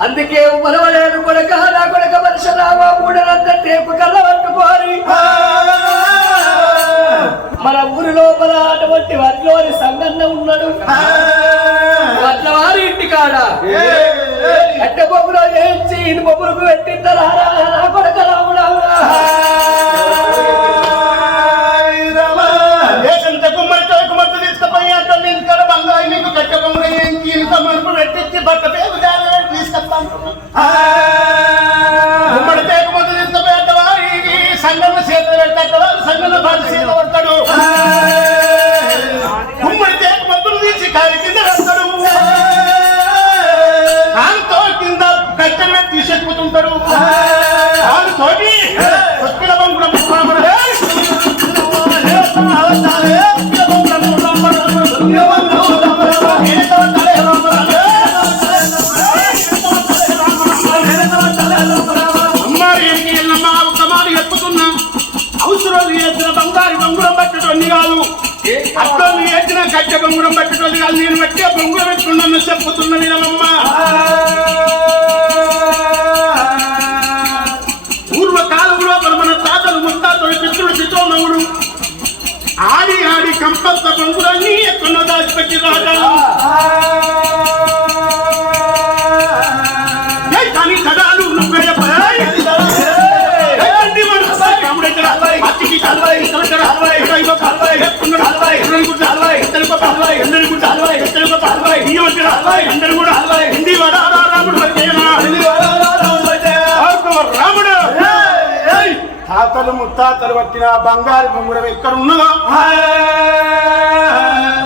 అందుకే మరవలేదు కొడక నా కొడక పరశురామ మూడనంత టేపు కళ్ళ పట్టుకోరి మన ఊరి లోపల అటువంటి వడ్లోని సంగన్న ఉన్నాడు. వడ్ల వారి ఇంటి కాడ కట్టె బొమ్మలో ఏంచి ఇది బొమ్మలకు పెట్టిందరా నా కొడక రాముడా తీసుకుపోయి అట్లా నేను ఇక్కడ బంగారు నీకు కట్ట బొమ్మలు పెట్టించి బట్ట పేరు తీసుకొస్తాను కుమ్మడి తేకు మందు తీసుకుపోయి సంఘంలో చేతులు పెట్టాడు సంఘంలో బాధ చేతులు పడతాడు కుమ్మడి తేకు తీసి కాలి కింద వేస్తాడు కాలుతో కింద కట్టెలు తీసేసుకుంటుంటాడు. చెప్పుతున్న వినమమ్మ ఈ వచ్చిన అందరూ కూడా. హిందీ వాడ రాముడు. రాముడు! తాతలు ముత్తాతలు పట్టిన బంగారు బొంగురం ఎక్కడ ఉన్నదో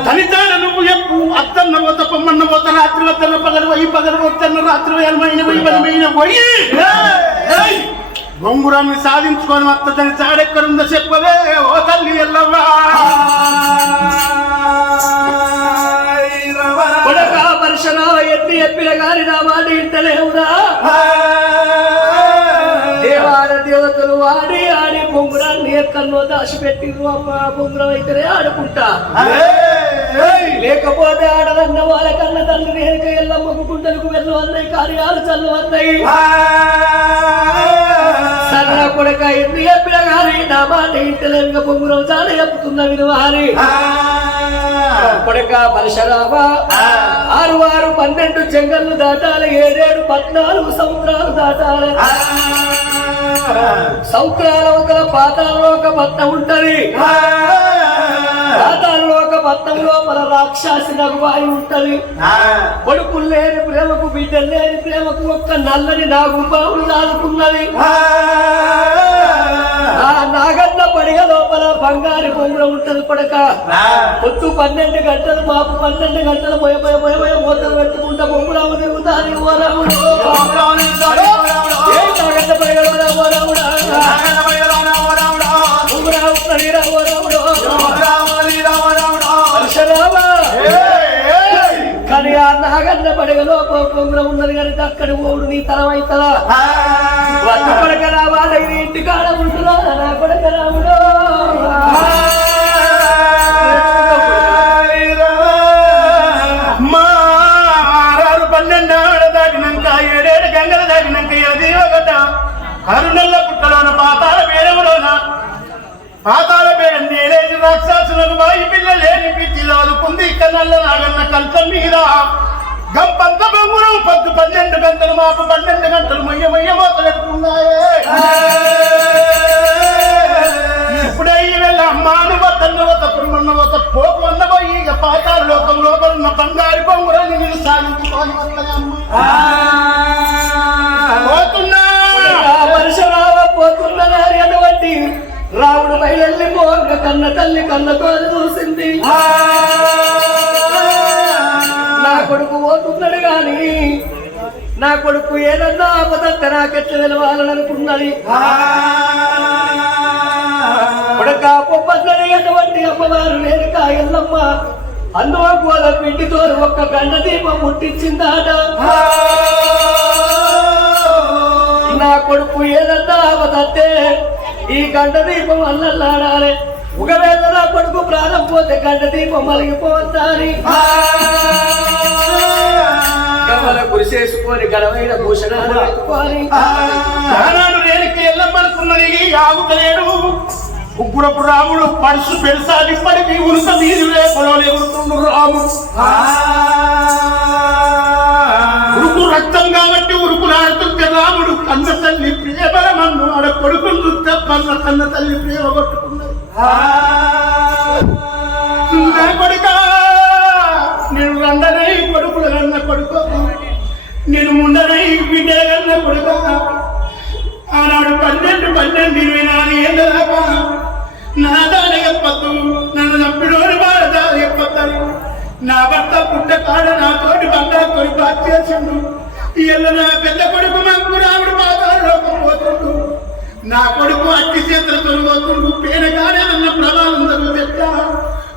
తనితాన నువ్వు ఎప్పు అత్తన్న పోత పొమ్మన్న పోత రాత్రి వద్దన్న పగలు పోయి పగలు వద్దన్న రాత్రి వేయమైన పోయి బలమైన పోయి! బొంగురాన్ని సాధించుకొని వత్తదని చాడెక్కడుందో చెప్పవే ఓ తల్లి ఎల్లవ్వా. ఎప్పిన గారి నా మాట ఇంటలేవురా దేవాల దేవతలు ఆడి ఆడి బొంగురాన్ని ఎక్కడో దాచిపెట్టిర్రు. అమ్మ బొంగురం అయితేనే ఆడుకుంటా. లేకపోతే ఆడదన్న వాళ్ళ కన్న తల్లి రేణుక ఎల్లమ్మకు గుండెలకు వెళ్ళు అన్నాయి కార్యాలు చల్లు అన్నాయి సన్న కొడక ఎన్ని చెప్పిన గాని నా మాట ఇంటలేనుక బొంగురం చాలా చెప్పుతున్న వినువారి కొడక ఆరు పన్నెండు చెంగళ్ళు దాటాలి ఏడేడు పద్నాలుగు సముద్రాలు దాటాలి. సముద్రాల ఒకల పాతాలలో ఒక పట్నం ఉంటది. పాతాలలో ఒక పట్నం లోపల రాక్షసి నగువాయి ఉంటది. కొడుకులు లేని ప్రేమకు బిడ్డలు లేని ప్రేమకు ఒక్క నల్లని నాగుంబావులు దాదుకున్నది ఆ నాగన్న పడిగ లోపల బంగారు బొమ్మలు ఉంటది కొడక పొద్దు పన్నెండు గంటలు మాపు పన్నెండు గంటలు మొయ మొయ మొయ మొయ మూతలు పెట్టుకుంటా బొమ్మరాము తిరుగుతారు కానీ ఆ నాగన్న పడగలో బొమ్మరం ఉన్నది కానీ అక్కడ ఓడు నీ తరం అవుతుందా కొడక రావాలి ఇంటి కాడ ఉంటున్నా నా కొడక రాముడు అమ్మా, ఏడేడు ఒకట పుట్టలోన పాతాల పేరములోన పాతాల పేరు నేలేని రాక్షసులకు వాయి పిల్ల లేని పిచ్చి లాదుకుంది ఇక నల్ల నాగన్న కంచం మీద. పద్దు పన్నెండు గంటలు మాపు పన్నెండు గంటలు మొయ్య మొయ్య మోతలెట్టుకున్నాయే ఇప్పుడే ఈ వేళ అమ్మాను వద్దన్న వద్ద పురుమన్న వద్ద పోపు అన్న పోయి ఇక పాతాల లోకం లోపల ఉన్న బంగారు బొంగురాన్ని నేను అమ్మ. పోతున్నా. పరశురామ పోతున్నదారి అటువంటి రాముడు బయలెళ్ళి పోక కన్న తల్లి కన్నతో చూసింది. కొడుకు పోతున్నాడు గాని నా కొడుకు ఏదన్నా ఆపదంటే నాకెట్లా తెలవాలని అనుకున్నది కొడుక అటువంటి అమ్మవారు నేను కాయల్లమ్మ అందులో గోల పిండితో ఒక్క గంట దీపం ముట్టించిందాట. నా కొడుకు ఏదన్నా ఆపదంటే ఈ గంట దీపం అల్లల్లాడాలి. ఒకవేళ నా కొడుకు ప్రాణం పోతే గంట దీపం మలిగిపోతాని కమల కురిసేసుకొని ఘనమైన భూషణాలు రేణుకి ఎల్లమ్మనుకున్నది ఆగుతలేడు ముగ్గురపు రాముడు పడుసు పెరుసాలి ఇప్పటికీ ఉనుక నీరు లేకుండా ఎగురుతుండు రాముడు ఉరుకు రక్తం కాబట్టి ఉరుకులాడుతుంటే రాముడు కన్న తల్లి ప్రియబలమన్ను ఆడ కొడుకును చూస్తే పన్న కన్న తల్లి ప్రేమ కొట్టుకున్నది కొడుక నేను రండనై నేను ముండనై బిడ్డల కన్న కొడుక ఆనాడు పన్నెండు పన్నెండు ఇరవై నాలుగు ఏళ్ళ దాకా నా దాని చెప్పద్దు నన్ను చంపినోడు బాధ దాని చెప్పద్దు నా భర్త పుట్ట కాడ నా తోటి బండ కొని బాధ ఇళ్ళ నా పెద్ద కొడుకు మంకు రాముడు పాతాళలోకం పోతుండు. నా కొడుకు అట్టి చేతులతో పోతుండు. కానీ అన్న ప్రమాదం జరుగుతా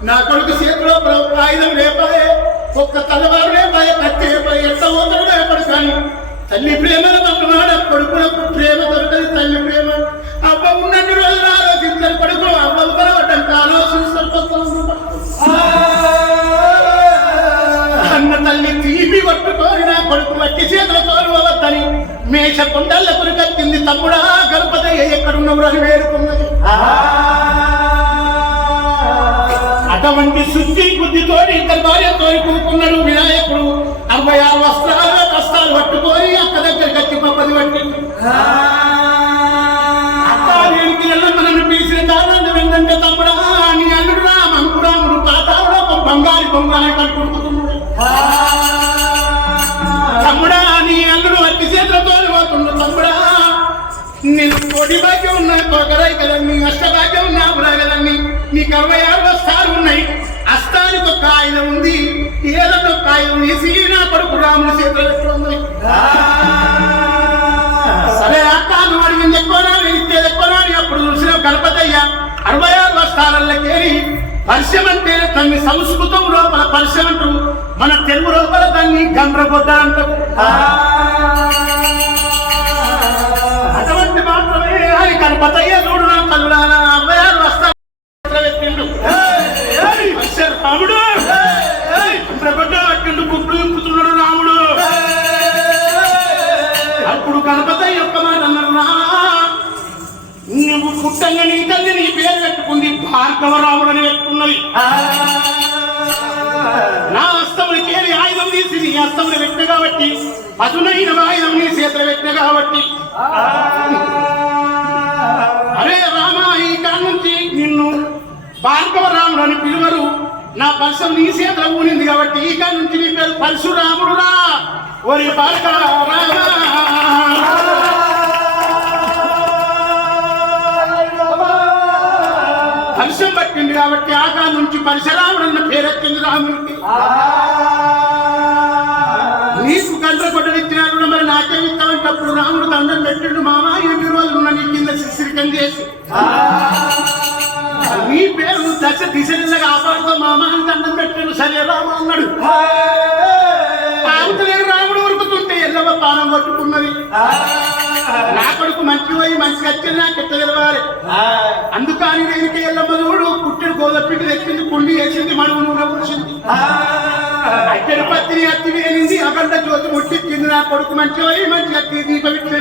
నా కొడుకు చేతిలో ఆయుధం లేపాయే. ఒక్క తలవారు లేపాయే కత్తి ఎంత పోతాడు లేపడు తల్లి ప్రేమను పట్టునాడ కొడుకులకు ప్రేమ దొరకదు తల్లి ప్రేమ. అవ్వ ఉన్నట్టు రోజులు ఆలోచించారు కొడుకులు అవ్వలు కలవటంటే ఆలోచిస్తారు అన్న తల్లి తీపి కొట్టుకొని నా కొడుకు మట్టి చేతులతో వద్దని మేష కొండల్ల కొరికత్తింది తమ్ముడా గణపతి ఎక్కడున్నవు అని వేడుకున్నది. అటువంటి శుద్ధి బుద్ధితో ఇద్దరు భార్యతో కూకున్నాడు వినాయకుడు. అరవై ఆరు వస్త్రాలు కష్టాలు పట్టుకొని అక్క దగ్గర గట్టి పట్టింది అత్తారేడికి మనల్ని పిలిచిన కారణం ఏంటంటే తమ్ముడా నీ అల్లుడు రా మంకురాముడు పాతాడు ఒక బంగారు బొంగాలి కట్టుకుంటున్నాడు తమ్ముడా నీ అల్లుడు అట్టి చేతులతో పోతుండు తమ్ముడా. నేను కోటి భాగ్యం ఉన్నా కొకరాయి కదండి అష్ట భాగ్యం ఉన్నా కూడా కదండి. నీకు అరవై ఆరు ఉన్నాయి. అస్తానికి ఒక ఆయన ఉంది. ఏదో ఒక ఆయన ఉంది సీనా కొడుకు రాముని చేతులు పెట్టుకుంది సరే అక్క నువ్వు అడిగింది ఎక్కువనా నేను ఇచ్చేది ఎక్కువనా అప్పుడు చూసిన గణపతయ్య అరవై ఆరు వస్తాలకేరి పరిశ్రమ అంటే దాన్ని సంస్కృతం లోపల పరిశ్రమ అంటారు. మన తెలుగు లోపల దాన్ని గండ్రగొడ్డ అంటారు. అటువంటి మాత్రమే అని గణపతయ్య చూడు నా తల్లుడాల అరవై ఆరు వస్తాలు చేశారు రాముడు! గండ్రగొడ్డ గుడ్లు ఇంపుతున్నాడు రాముడు. అప్పుడు గణపతి యొక్క మాట అన్నారు "రా, నువ్వు పుట్టంగా నీ తల్లి నీ పేరు పెట్టుకుంది భార్గవరాముడు అని పెట్టుకున్నది. నా అస్తముని చేరి ఆయుధం తీసి నీ అస్తముని పెట్టిన కాబట్టి పదునైన ఆయుధం నీ చేతులు పెట్టిన కాబట్టి. అరే రామ ఈ కాడ నుంచి నిన్ను భార్గవరాముడు అని పిలువరు. నా పర్శం నీ చేతిలో ఊనింది కాబట్టి ఈ నుంచి నీ పేరు పరశురాముడురా. ఒరి భార్గవ పట్టింది కాబట్టి ఆకా నుంచి పరశురాముడు అన్న పేరెత్తింది రాముడికి నీకు గంట కొట్టడిచ్చినాడు మరి నాకేం ఇస్తామంటప్పుడు రాముడు దండం పెట్టిండు మామ ఎన్ని రోజులు ఉన్న నీ కింద శిశిరికం చేసి పేరు దశ దిశగా కాపాడుతో మామ అని దండం పెట్టిండు సరే రాము అన్నాడు. ఆవుతలేరు రాముడు ఉరుకుతుంటే ఎల్లవ పానం పట్టుకున్నది. నా కొడుకు మంచి పోయి మంచి వచ్చింది నాకు ఎట్ట తెలవాలి. అందుకని నేను ఎల్లమ్మ చూడు పుట్టిన గోదపిండి తెచ్చింది కుండి వేసింది మడుగు నూనె వచ్చింది అక్కడి పత్తిని అత్తి వేలింది అఖండ జ్యోతి ముట్టించింది నా కొడుకు మంచి పోయి మంచి అత్తి దీపం ఇచ్చిన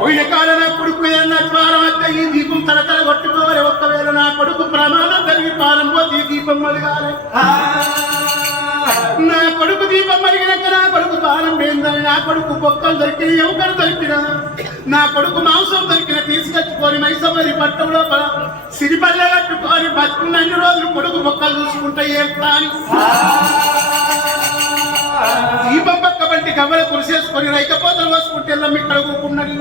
పోయిన కాలం నా కొడుకు ఏదన్నా ద్వారం వద్ద ఈ దీపం తలతల కొట్టుకోవాలి ఒక్కవేళ నా కొడుకు ప్రమాదం జరిగి పారం పోతే ఈ దీపం మలగాలి నా కొడుకు దీపం మరిగినాక నా కొడుకు పానం పోయిందని నా కొడుకు బొక్కలు దొరికిన ఎవరు దొరికిన? నా కొడుకు మాంసం దొరికిన తీసుకొచ్చుకొని మైసమరి పట్టంలో సిరిపల్లె కట్టుకొని బతుకున్న అన్ని రోజులు కొడుకు బొక్కలు చూసుకుంటే ఏం ప్రాణి? దీపం పక్క బట్టి గవ్వల కురిసేసుకొని రైకపోతలు వేసుకుంటే ఎల్లం ఇక్కడ కూకున్నది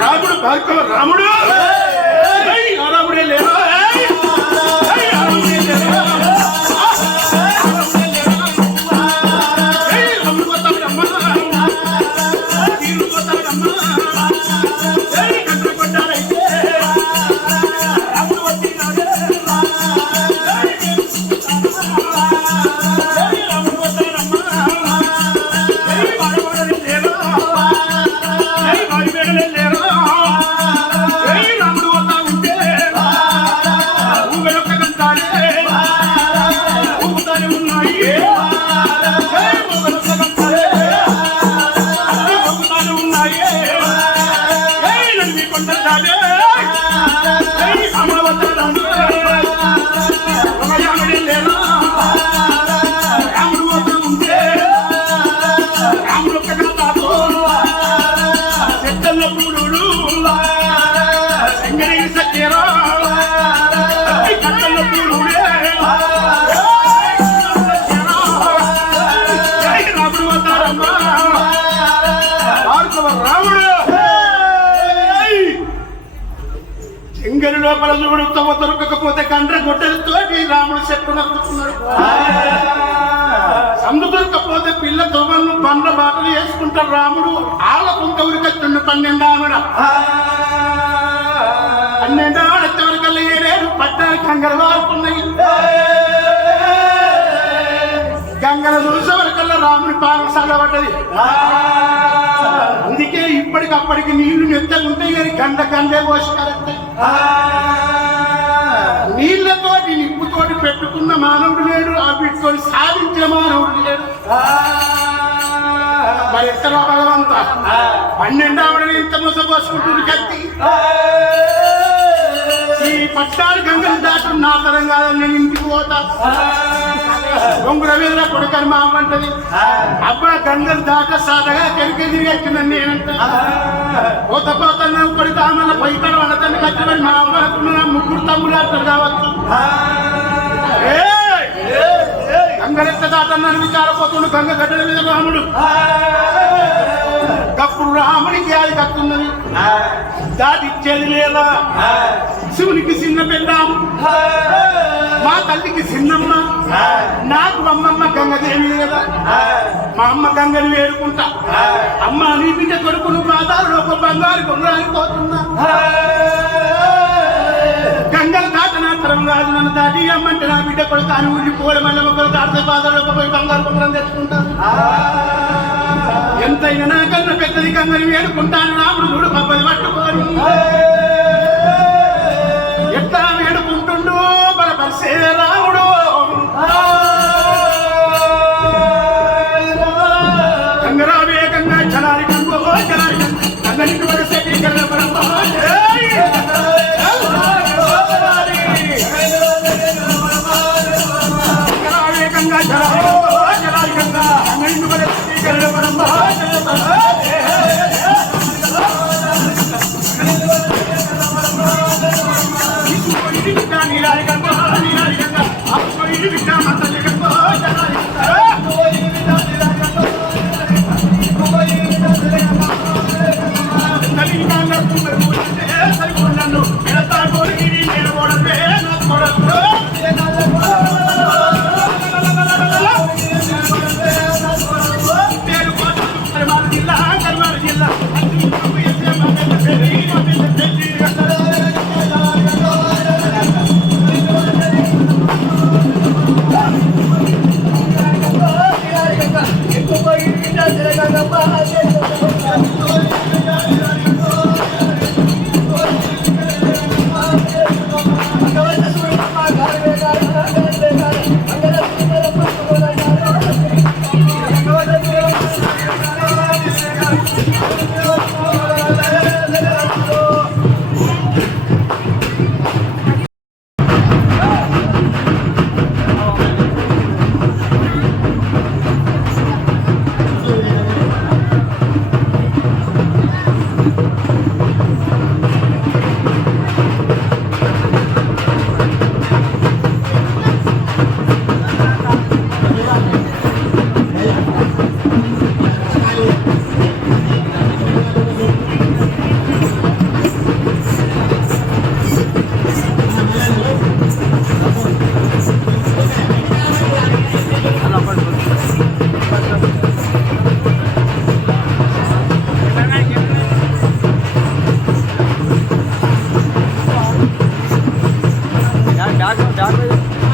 రాముడు భార్గవ రాముడు! రాముడే లేరా చెంగలి తమ దొరకకపోతే కండ్ర గొడ్డలతోటి రాముడు చెట్టు కూర్చున్నాడు సందు దొరకపోతే పిల్ల తొవ్వలను పండ్ల బాటలు వేసుకుంటారు రాముడు. ఆళ్ళ పన్నెండు ఉరికత్తుండు పన్నెండావిడ పన్నెండావిడ చివరికల్లా ఏడేడు పట్టాలు కంగలు వారుకున్నాయి గంగల చూసేవరకల్లా రాముడి పాఠశాల పడ్డది. అందుకే ఇప్పటికప్పటికి నీళ్ళు నెత్తగుంటాయి కానీ గంట గంటే పోషకాలు నీళ్ళతోటి నిప్పుతోటి పెట్టుకున్న మానవుడు లేడు ఆ పెట్టుకొని సాధించిన మానవుడు లేడు. మరి ఎత్తరా భగవంత ఆవిడ ఇంత మోసపోసుకుంటుంది కత్తి. ఈ పట్టాడు గంగలు దాటు నా తరం కాదని నేను ఇంటికి పోతా గొంగుర మీద కొడుకని మా అమ్మ అంటది. అబ్బా గంగలు దాట సాదగా కెరికే తిరిగి వచ్చిందని నేనంట. పోత పోత నువ్వు కొడుకు ఆమె పైకడు వాళ్ళతన్ని కట్టమని మా అమ్మ అనుకున్న ముగ్గురు తమ్ముడు అంటారు కావచ్చు! గంగరెత్త దాటన్నాను విచారపోతుండు గంగ గడ్డల మీద రాముడు. అప్పుడు రాముడికి అది కట్టున్నది దాటిచ్చేది లేదా శివునికి చిన్న పెళ్ళాము మా తల్లికి చిన్నమ్మ. నాకు అమ్మమ్మ గంగదేవి కదా మా అమ్మ గంగని వేడుకుంటా అమ్మ నీ బిడ్డ కొడుకును పాదాలు ఒక బంగారు కొంగరానికి పోతున్నా. గంగలు దాటనాంతరం రాజు నన్ను దాటి అమ్మంటే నా బిడ్డ కొడుకు అని ఊరి పోలే మళ్ళీ ఒకరు దాటితే పాదాలు ఒక పోయి బంగారు కొంగరం తెచ్చుకుంటాను ఎంతైనా నాకన్నా పెద్దది గంగని వేడుకుంటాను రాముడు చూడు పబ్బది పట్టుకొని. రాముడు. గంగరావే గంగా చలారి గంగో చలారి గంగనికి వరసే గంగ పరమ గంగా చలారి గంగో. చలారి గంగా వరసే గంగ పరమ જાગ જાગ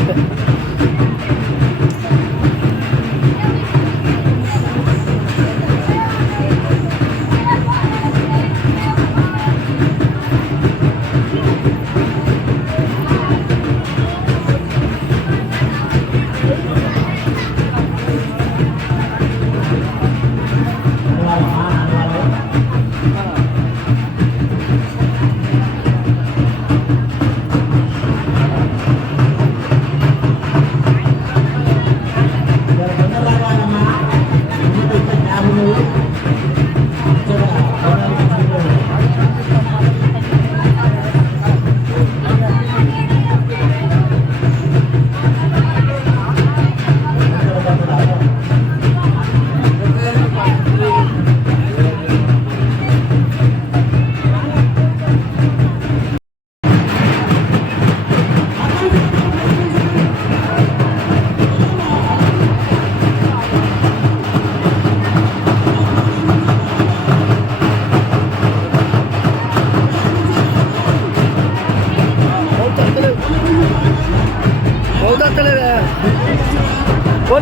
ハハハハ!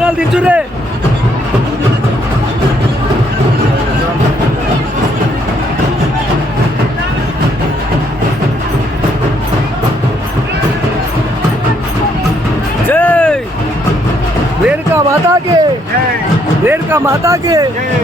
బోనాలు దించురే జై రేణుకా మాతాకి రేణుకా మాతాకి రేణుకా మాతాకి